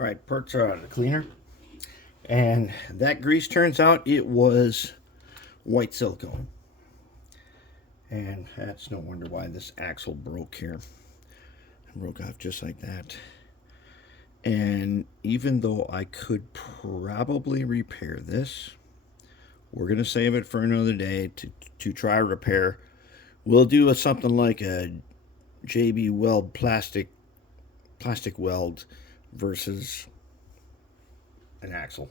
All right, parts are out of the cleaner. And that grease, turns out it was white silicone. And that's no wonder why this axle broke here. It broke off just like that. And even though I could probably repair this, we're going to save it for another day to try repair. We'll do something like a JB Weld plastic weld versus an axle.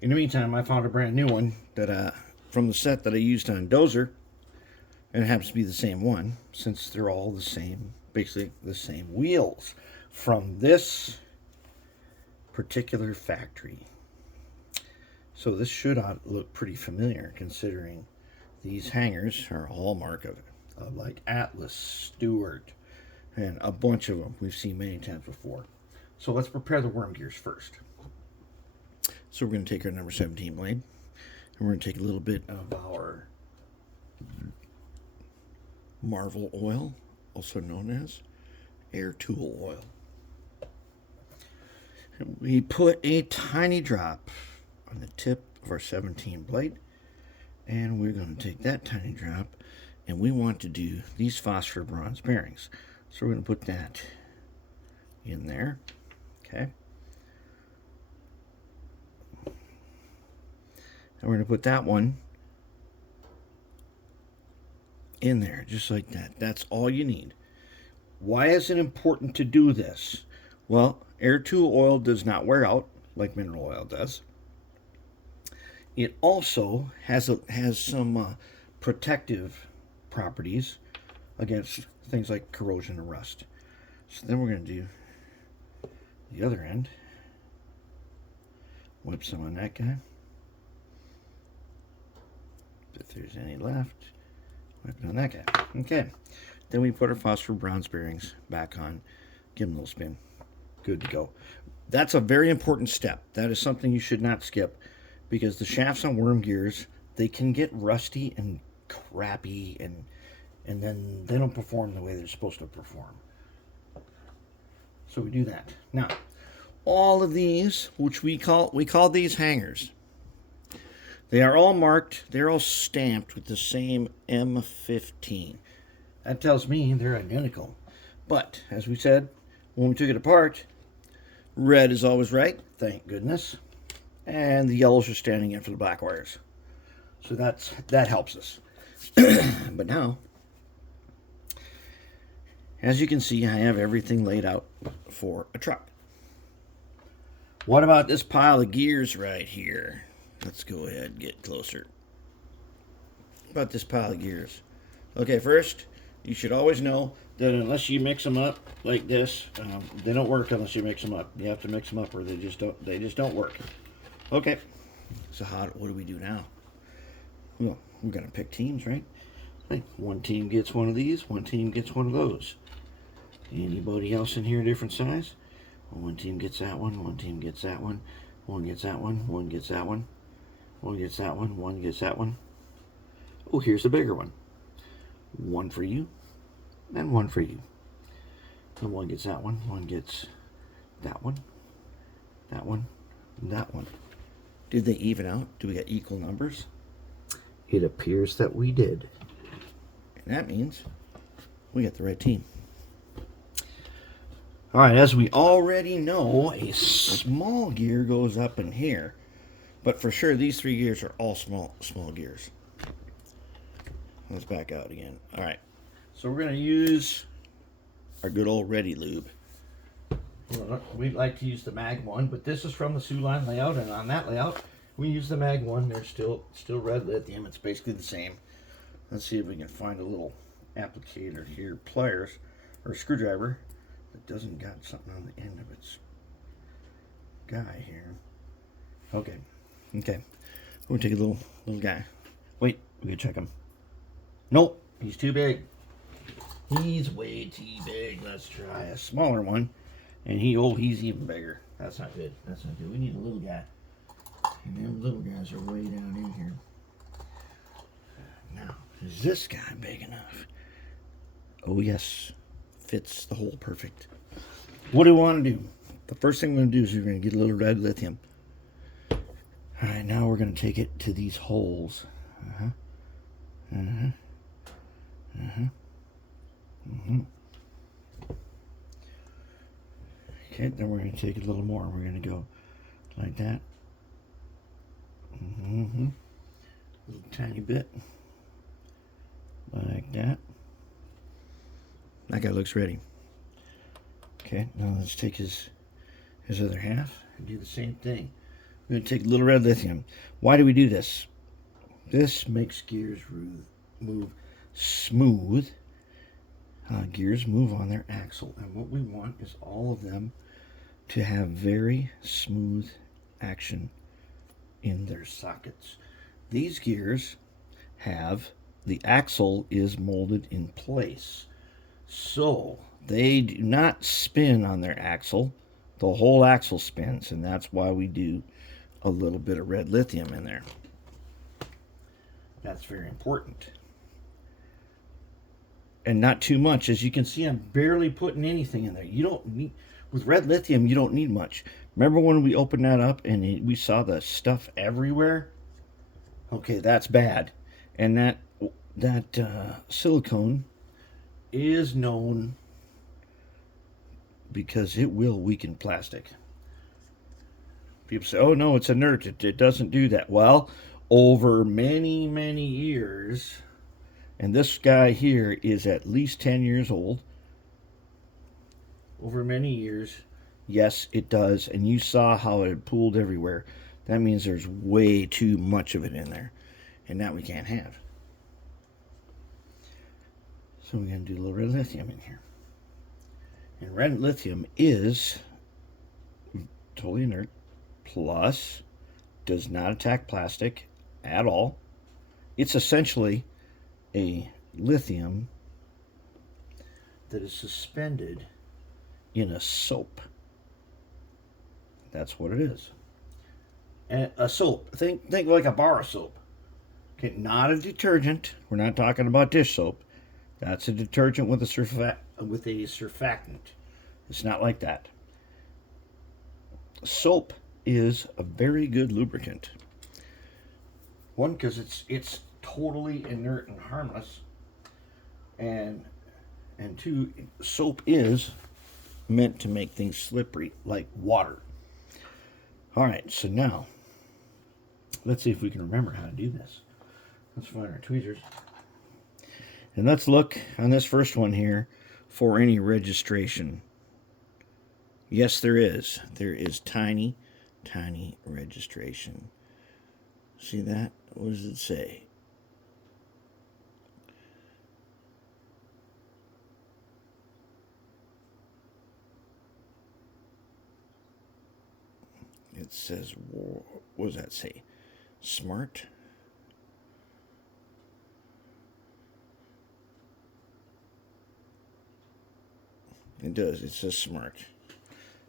In the meantime, I found a brand new one that from the set that I used on Dozer, and it happens to be the same one since they're all the same, basically the same wheels from this particular factory. So this should look pretty familiar, considering these hangers are a hallmark of like Atlas, Stewart, and a bunch of them we've seen many times before. So let's prepare the worm gears first. So we're going to take our number 17 blade, and we're going to take a little bit of our Marvel oil, also known as air tool oil. And we put a tiny drop on the tip of our 17 blade, and we're going to take that tiny drop, and we want to do these phosphor bronze bearings. So we're going to put that in there, okay? And we're going to put that one in there, just like that. That's all you need. Why is it important to do this? Well, air tool oil does not wear out like mineral oil does. It also has some protective properties against things like corrosion and rust. So then we're going to do the other end. Wipe some on that guy. If there's any left, wipe it on that guy. Okay. Then we put our phosphor bronze bearings back on. Give them a little spin. Good to go. That's a very important step. That is something you should not skip, because the shafts on worm gears, they can get rusty and crappy, and then they don't perform the way they're supposed to perform. So we do that. Now, all of these, which we call these hangers, they are all marked, they're all stamped with the same M15. That tells me they're identical. But, as we said, when we took it apart, red is always right, thank goodness. And the yellows are standing in for the black wires. So that helps us. But now, as you can see, I have everything laid out for a truck. What about this pile of gears right here? Let's go ahead and get closer. What about this pile of gears? Okay, first, you should always know that unless you mix them up like this, they don't work unless you mix them up. You have to mix them up, or they just don't work. Okay, so what do we do now? Well, we're gonna pick teams, right? Like, one team gets one of these, one team gets one of those. Anybody else in here different size? Well, one team gets that one team gets that one gets that one gets that one gets that one gets that one. Oh, here's a bigger one. One for you, and one for you. And one gets that one gets that one, that one, and that one. Did they even out? Do we get equal numbers? It appears that we did. And that means we got the right team. All right, as we already know, a small gear goes up in here. But for sure, these three gears are all small gears. Let's back out again. All right, so we're going to use our good old Ready Lube. We'd like to use the Mag 1, but this is from the Sioux Line layout, and on that layout, we use the Mag 1. They're still red lithium. It's basically the same. Let's see if we can find a little applicator here, pliers, or screwdriver that doesn't got something on the end of its guy here. Okay. We'll take a little guy. Wait, we can check him. Nope, he's too big. He's way too big. Let's try a smaller one. And he's even bigger. That's not good. We need a little guy. And them little guys are way down in here. Now, is this guy big enough? Oh yes, fits the hole perfect. What do we want to do? The first thing we're going to do is we're going to get a little red lithium. All right, now we're going to take it to these holes. Okay, then we're going to take a little more. We're going to go like that. A little tiny bit. Like that. That guy looks ready. Okay, now let's take his other half and do the same thing. We're going to take a little red lithium. Why do we do this? This makes gears move smooth. Gears move on their axle, and what we want is all of them to have very smooth action in their sockets. These gears have, the axle is molded in place, so they do not spin on their axle. The whole axle spins, and that's why we do a little bit of red lithium in there. That's very important. And not too much. As you can see, I'm barely putting anything in there. You don't need, with red lithium, you don't need much. Remember when we opened that up and we saw the stuff everywhere? Okay, that's bad. And that silicone is known because it will weaken plastic. People say, oh no, it's inert, it doesn't do that. Well, over many, many years, and this guy here is at least 10 years old, over many years, yes, it does. And you saw how it pooled everywhere. That means there's way too much of it in there, and that we can't have. So we're going to do a little red lithium in here. And red lithium is totally inert, plus does not attack plastic at all. It's essentially a lithium that is suspended in a soap. That's what it is. And a soap. Think like a bar of soap. Okay, not a detergent. We're not talking about dish soap. That's a detergent with a surfactant. It's not like that. Soap is a very good lubricant. One, because it's totally inert and harmless, and two, soap is meant to make things slippery like water. All right, so now let's see if we can remember how to do this. Let's find our tweezers. And let's look on this first one here for any registration. Yes, there is. There is tiny, tiny registration. See that? What does it say? It says, what does that say? Smart? It does. It says smart.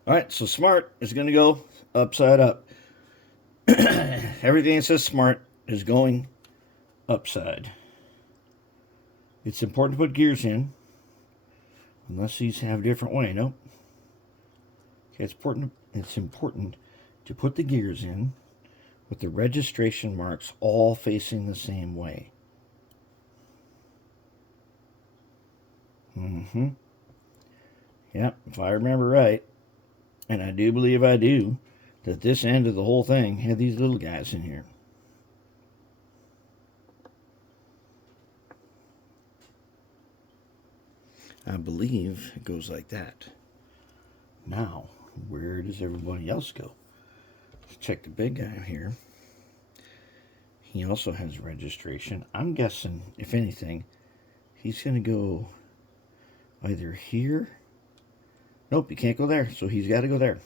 All right, so smart is going to go upside up. Everything that says smart is going upside. It's important to put gears in, unless these have a different way. Nope. Okay, it's important to put the gears in with the registration marks all facing the same way. Yep, if I remember right, and I do believe I do, that this end of the whole thing had these little guys in here. I believe it goes like that. Now, where does everybody else go? Let's check the big guy here. He also has registration. I'm guessing, if anything, he's going to go either here. Nope, you can't go there, so he's got to go there.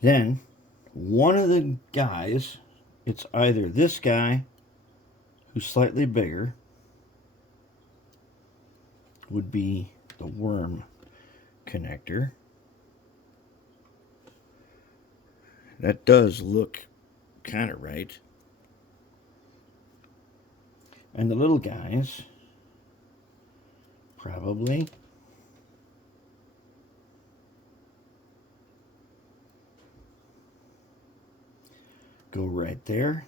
Then, one of the guys, it's either this guy, who's slightly bigger, would be the worm connector. That does look kind of right. And the little guys, probably go right there.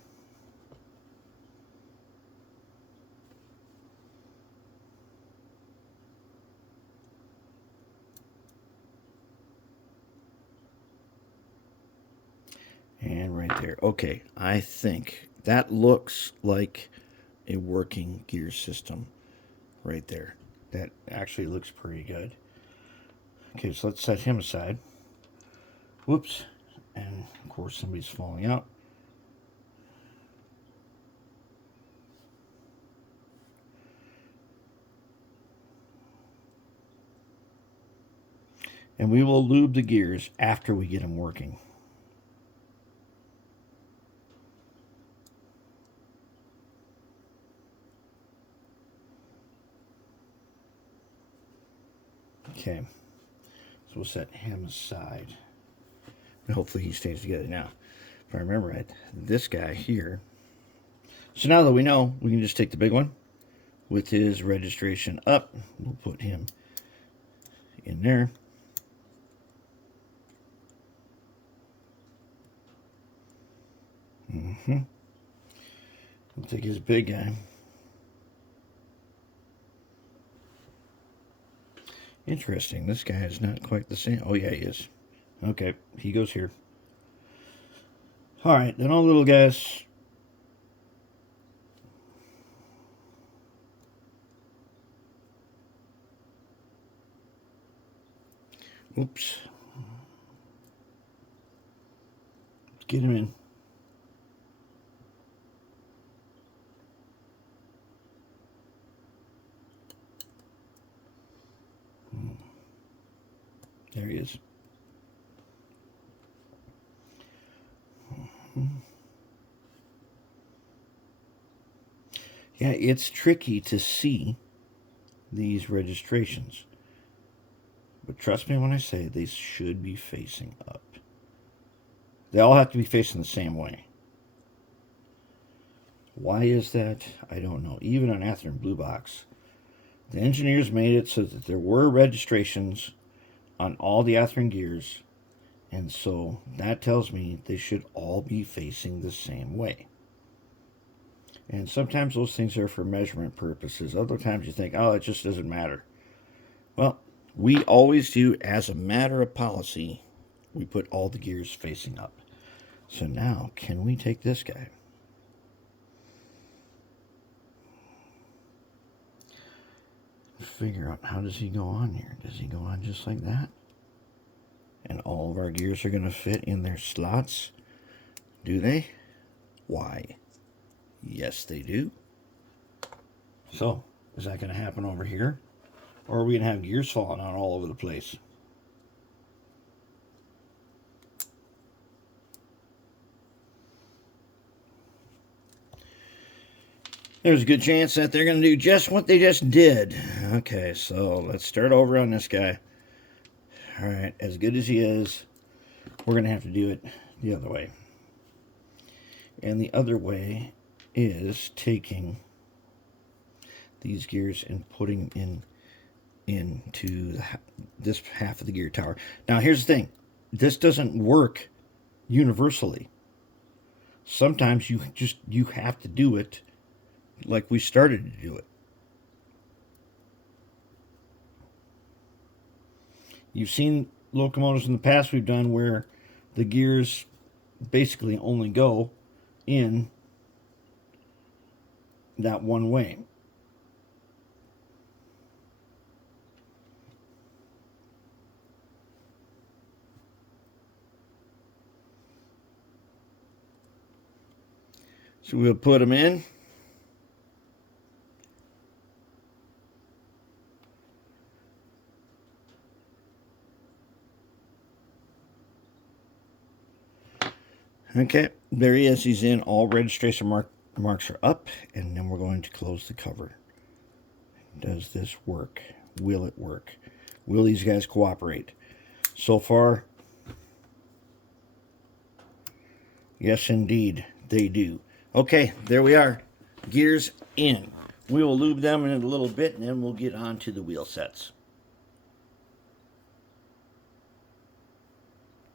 And right there. Okay, I think that looks like a working gear system right there. That actually looks pretty good. Okay, so let's set him aside. Whoops. And of course somebody's falling out. And we will lube the gears after we get them working. Okay, so we'll set him aside. And hopefully he stays together. Now, if I remember right, this guy here. So now that we know, we can just take the big one with his registration up. We'll put him in there. We'll take his big guy. Interesting. This guy is not quite the same. Oh, yeah, he is. Okay, he goes here. All right, then all the little guys. Oops. Let's get him in. There he is. Yeah, it's tricky to see these registrations. But trust me when I say they should be facing up. They all have to be facing the same way. Why is that? I don't know. Even on Athearn Blue Box, the engineers made it so that there were registrations on all the Athearn gears, and so that tells me they should all be facing the same way. And sometimes those things are for measurement purposes. Other times you think, oh, it just doesn't matter. Well, we always do, as a matter of policy, we put all the gears facing up. So now, can we take this guy? Figure out, how does he go on here? Does he go on just like that? And all of our gears are going to fit in their slots? Do they? Why? Yes, they do. So, is that going to happen over here? Or are we going to have gears falling out all over the place? There's a good chance that they're going to do just what they just did. Okay, so let's start over on this guy. All right, as good as he is, we're going to have to do it the other way. And the other way is taking these gears and putting into this half of the gear tower. Now, here's the thing. This doesn't work universally. Sometimes you have to do it like we started to do it. You've seen locomotives in the past we've done where the gears basically only go in that one way. So we'll put them in. Okay, there he is. He's in. All registration marks are up, and then we're going to close the cover. Does this work? Will it work? Will these guys cooperate? So far, yes, indeed, they do. Okay, there we are. Gears in. We will lube them in a little bit, and then we'll get on to the wheel sets.